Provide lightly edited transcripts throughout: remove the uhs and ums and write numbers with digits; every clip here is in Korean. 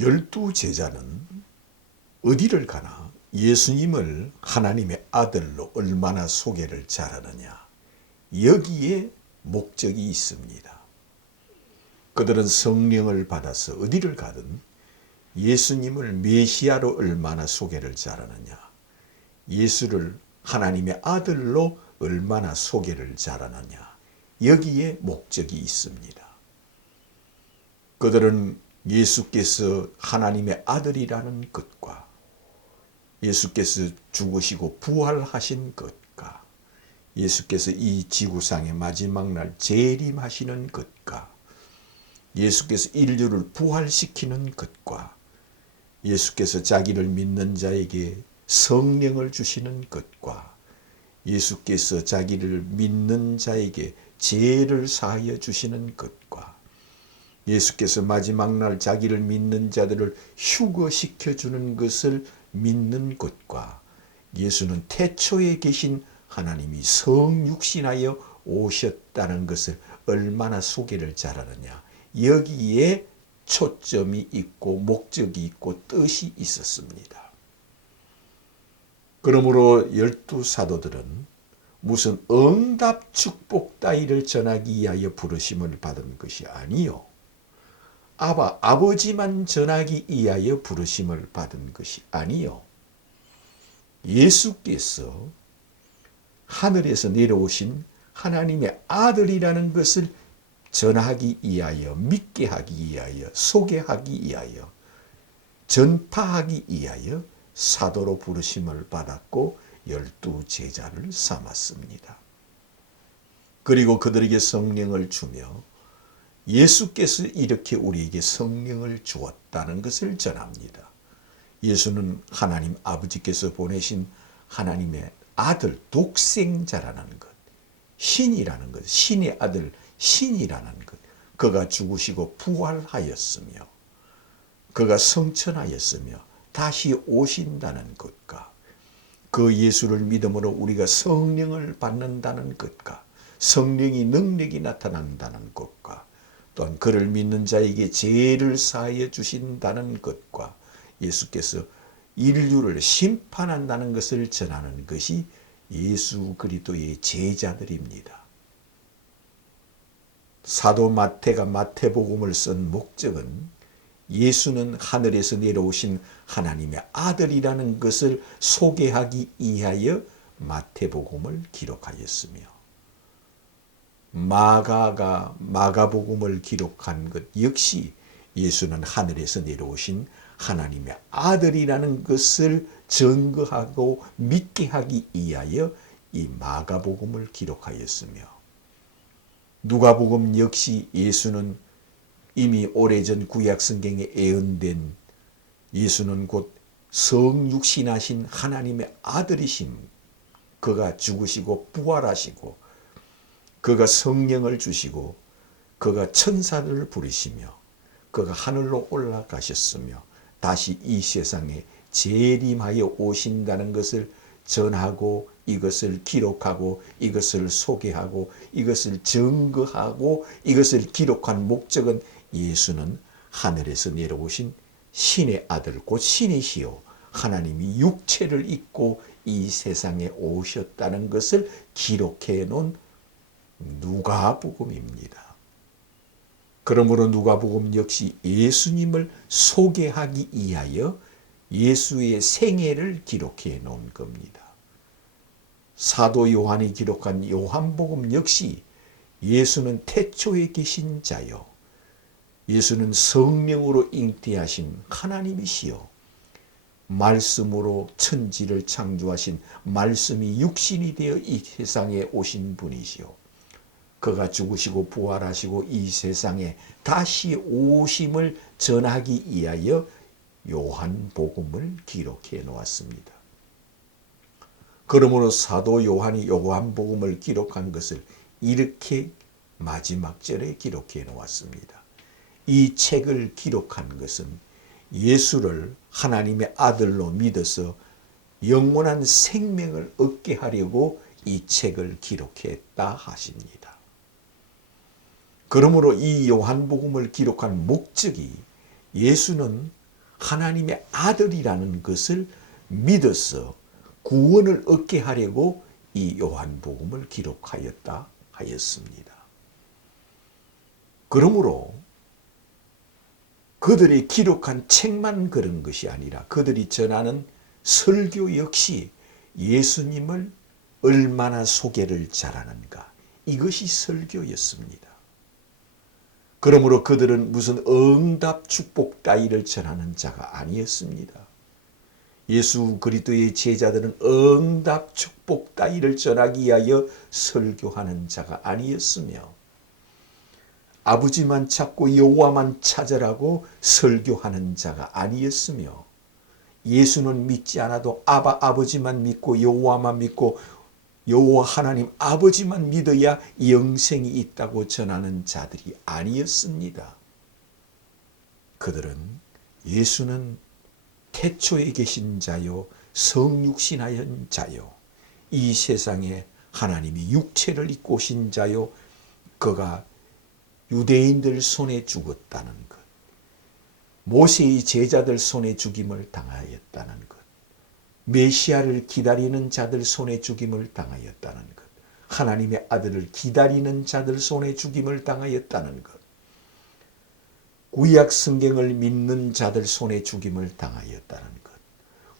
열두 제자는 어디를 가나 예수님을 하나님의 아들로 얼마나 소개를 잘하느냐, 여기에 목적이 있습니다. 그들은 성령을 받아서 어디를 가든 예수님을 메시아로 얼마나 소개를 잘하느냐, 예수를 하나님의 아들로 얼마나 소개를 잘하느냐, 여기에 목적이 있습니다. 그들은 예수께서 하나님의 아들이라는 것과 예수께서 죽으시고 부활하신 것과 예수께서 이 지구상의 마지막 날 재림하시는 것과 예수께서 인류를 부활시키는 것과 예수께서 자기를 믿는 자에게 성령을 주시는 것과 예수께서 자기를 믿는 자에게 죄를 사하여 주시는 것과 예수께서 마지막 날 자기를 믿는 자들을 휴거시켜 주는 것을 믿는 것과 예수는 태초에 계신 하나님이 성육신하여 오셨다는 것을 얼마나 소개를 잘하느냐, 여기에 초점이 있고 목적이 있고 뜻이 있었습니다. 그러므로 열두 사도들은 무슨 응답 축복 따위를 전하기 위하여 부르심을 받은 것이 아니요, 아버지만 전하기 위하여 부르심을 받은 것이 아니요, 예수께서 하늘에서 내려오신 하나님의 아들이라는 것을 전하기 위하여, 믿게 하기 위하여, 소개하기 위하여, 전파하기 위하여 사도로 부르심을 받았고 열두 제자를 삼았습니다. 그리고 그들에게 성령을 주며 예수께서 이렇게 우리에게 성령을 주었다는 것을 전합니다. 예수는 하나님 아버지께서 보내신 하나님의 아들, 독생자라는 것, 신이라는 것, 신의 아들, 신이라는 것, 그가 죽으시고 부활하였으며 그가 성천하였으며 다시 오신다는 것과 그 예수를 믿음으로 우리가 성령을 받는다는 것과 성령이 능력이 나타난다는 것과 또한 그를 믿는 자에게 죄를 사하여 주신다는 것과 예수께서 인류를 심판한다는 것을 전하는 것이 예수 그리스도의 제자들입니다. 사도 마태가 마태복음을 쓴 목적은 예수는 하늘에서 내려오신 하나님의 아들이라는 것을 소개하기 위하여 마태복음을 기록하였으며, 마가가 마가복음을 기록한 것 역시 예수는 하늘에서 내려오신 하나님의 아들이라는 것을 증거하고 믿게 하기 위하여 이 마가복음을 기록하였으며, 누가복음 역시 예수는 이미 오래전 구약성경에 예언된 예수는 곧 성육신하신 하나님의 아들이심, 그가 죽으시고 부활하시고 그가 성령을 주시고 그가 천사들을 부르시며 그가 하늘로 올라가셨으며 다시 이 세상에 재림하여 오신다는 것을 전하고 이것을 기록하고 이것을 소개하고 이것을 증거하고 이것을 기록한 목적은 예수는 하늘에서 내려오신 신의 아들 곧 신이시요 하나님이 육체를 입고 이 세상에 오셨다는 것을 기록해 놓은 누가복음입니다. 그러므로 누가복음 역시 예수님을 소개하기 위하여 예수의 생애를 기록해 놓은 겁니다. 사도 요한이 기록한 요한복음 역시 예수는 태초에 계신 자요, 예수는 성령으로 잉태하신 하나님이시요, 말씀으로 천지를 창조하신 말씀이 육신이 되어 이 세상에 오신 분이시요, 그가 죽으시고 부활하시고 이 세상에 다시 오심을 전하기 위하여 요한복음을 기록해 놓았습니다. 그러므로 사도 요한이 요한복음을 기록한 것을 이렇게 마지막 절에 기록해 놓았습니다. 이 책을 기록한 것은 예수를 하나님의 아들로 믿어서 영원한 생명을 얻게 하려고 이 책을 기록했다 하십니다. 그러므로 이 요한복음을 기록한 목적이 예수는 하나님의 아들이라는 것을 믿어서 구원을 얻게 하려고 이 요한복음을 기록하였다 하였습니다. 그러므로 그들이 기록한 책만 그런 것이 아니라 그들이 전하는 설교 역시 예수님을 얼마나 소개를 잘하는가, 이것이 설교였습니다. 그러므로 그들은 무슨 응답 축복 따위를 전하는 자가 아니었습니다. 예수 그리스도의 제자들은 응답 축복 따위를 전하기 위하여 설교하는 자가 아니었으며, 아버지만 찾고 여호와만 찾으라고 설교하는 자가 아니었으며, 예수는 믿지 않아도 아버지만 믿고 여호와만 믿고 여호와 하나님 아버지만 믿어야 영생이 있다고 전하는 자들이 아니었습니다. 그들은 예수는 태초에 계신 자요 성육신하연 자요 이 세상에 하나님이 육체를 입고 오신 자요 그가 유대인들 손에 죽었다는 것, 모세의 제자들 손에 죽임을 당하였다는 것, 메시아를 기다리는 자들 손에 죽임을 당하였다는 것, 하나님의 아들을 기다리는 자들 손에 죽임을 당하였다는 것, 구약 성경을 믿는 자들 손에 죽임을 당하였다는 것,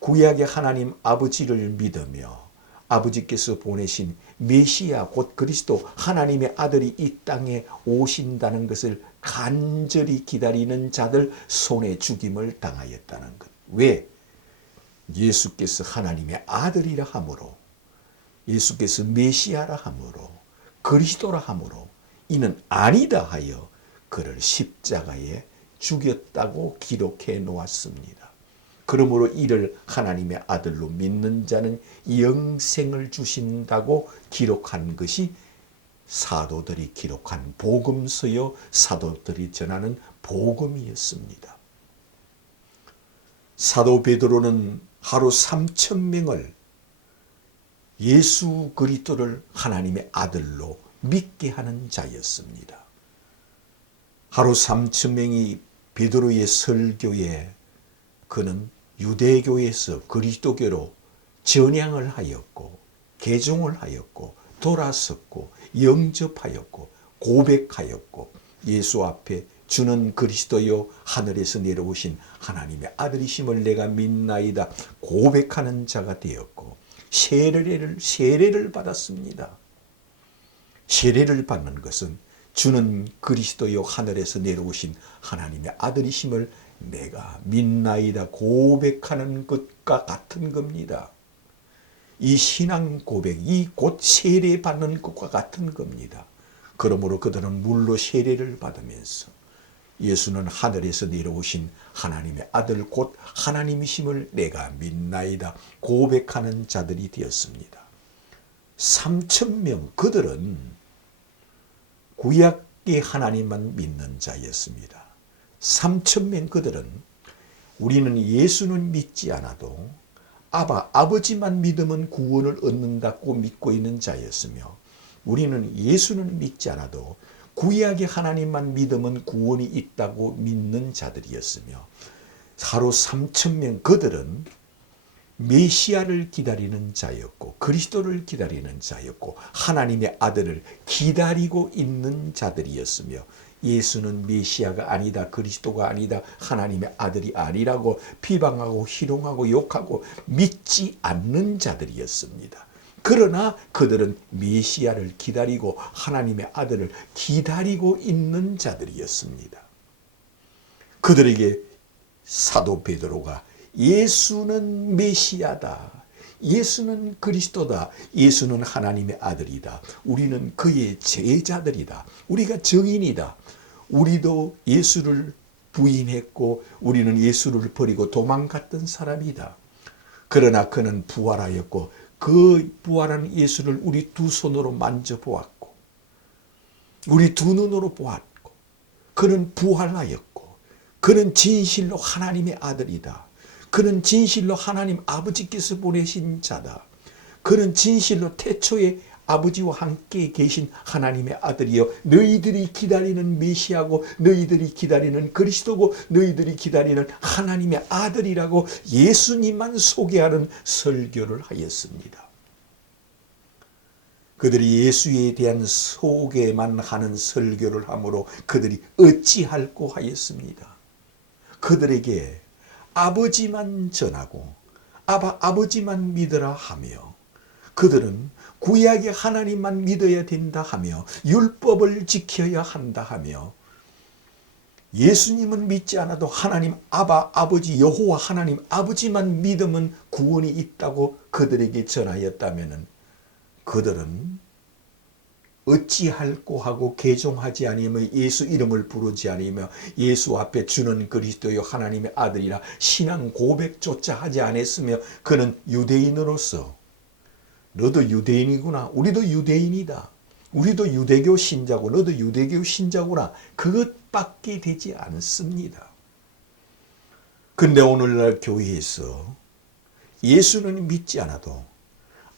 구약의 하나님 아버지를 믿으며 아버지께서 보내신 메시아 곧 그리스도 하나님의 아들이 이 땅에 오신다는 것을 간절히 기다리는 자들 손에 죽임을 당하였다는 것. 왜? 예수께서 하나님의 아들이라 하므로, 예수께서 메시아라 하므로, 그리스도라 하므로 이는 아니다 하여 그를 십자가에 죽였다고 기록해 놓았습니다. 그러므로 이를 하나님의 아들로 믿는 자는 영생을 주신다고 기록한 것이 사도들이 기록한 복음서요 사도들이 전하는 복음이었습니다. 사도 베드로는 하루 3,000명을 예수 그리스도를 하나님의 아들로 믿게 하는 자였습니다. 하루 3,000명이 베드로의 설교에 그는 유대교에서 그리스도교로 전향을 하였고 개종을 하였고 돌아섰고 영접하였고 고백하였고 예수 앞에 주는 그리스도요 하늘에서 내려오신 하나님의 아들이심을 내가 믿나이다 고백하는 자가 되었고 세례를 받았습니다. 세례를 받는 것은 주는 그리스도요 하늘에서 내려오신 하나님의 아들이심을 내가 믿나이다 고백하는 것과 같은 겁니다. 이 신앙 고백이 곧 세례 받는 것과 같은 겁니다. 그러므로 그들은 물로 세례를 받으면서 예수는 하늘에서 내려오신 하나님의 아들 곧 하나님이심을 내가 믿나이다 고백하는 자들이 되었습니다. 3,000명 그들은 구약의 하나님만 믿는 자였습니다. 3,000명 그들은 우리는 예수는 믿지 않아도 아버지만 믿으면 구원을 얻는다고 믿고 있는 자였으며, 우리는 예수는 믿지 않아도 구약의 하나님만 믿으면 구원이 있다고 믿는 자들이었으며, 하루 3,000명 그들은 메시아를 기다리는 자였고 그리스도를 기다리는 자였고 하나님의 아들을 기다리고 있는 자들이었으며, 예수는 메시아가 아니다 그리스도가 아니다 하나님의 아들이 아니라고 비방하고 희롱하고 욕하고 믿지 않는 자들이었습니다. 그러나 그들은 메시아를 기다리고 하나님의 아들을 기다리고 있는 자들이었습니다. 그들에게 사도 베드로가 예수는 메시아다, 예수는 그리스도다, 예수는 하나님의 아들이다, 우리는 그의 제자들이다, 우리가 증인이다, 우리도 예수를 부인했고 우리는 예수를 버리고 도망갔던 사람이다. 그러나 그는 부활하였고 그 부활한 예수를 우리 두 손으로 만져보았고 우리 두 눈으로 보았고 그는 부활하였고 그는 진실로 하나님의 아들이다. 그는 진실로 하나님 아버지께서 보내신 자다. 그는 진실로 태초에 아버지와 함께 계신 하나님의 아들이여, 너희들이 기다리는 메시아고 너희들이 기다리는 그리스도고 너희들이 기다리는 하나님의 아들이라고 예수님만 소개하는 설교를 하였습니다. 그들이 예수에 대한 소개만 하는 설교를 함으로 그들이 어찌할꼬 하였습니다. 그들에게 아버지만 전하고 아버지만 믿으라 하며, 그들은 구약의 하나님만 믿어야 된다 하며 율법을 지켜야 한다 하며, 예수님은 믿지 않아도 하나님 아버지 여호와 하나님 아버지만 믿으면 구원이 있다고 그들에게 전하였다면, 그들은 어찌할꼬 하고 개종하지 아니하며 예수 이름을 부르지 아니하며 예수 앞에 주는 그리스도요 하나님의 아들이라 신앙 고백조차 하지 않았으며, 그는 유대인으로서 너도 유대인이구나, 우리도 유대인이다, 우리도 유대교 신자고 너도 유대교 신자구나, 그것밖에 되지 않습니다. 근데 오늘날 교회에서 예수는 믿지 않아도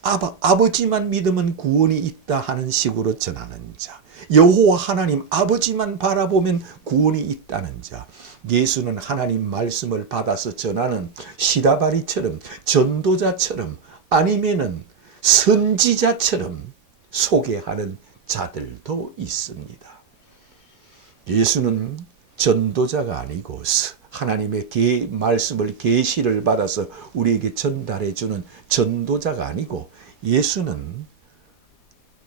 아버지만 믿으면 구원이 있다 하는 식으로 전하는 자, 여호와 하나님 아버지만 바라보면 구원이 있다는 자, 예수는 하나님 말씀을 받아서 전하는 시다바리처럼 전도자처럼 아니면은 선지자처럼 소개하는 자들도 있습니다. 예수는 전도자가 아니고 하나님의 말씀을 계시를 받아서 우리에게 전달해 주는 전도자가 아니고, 예수는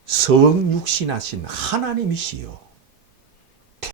성육신하신 하나님이시요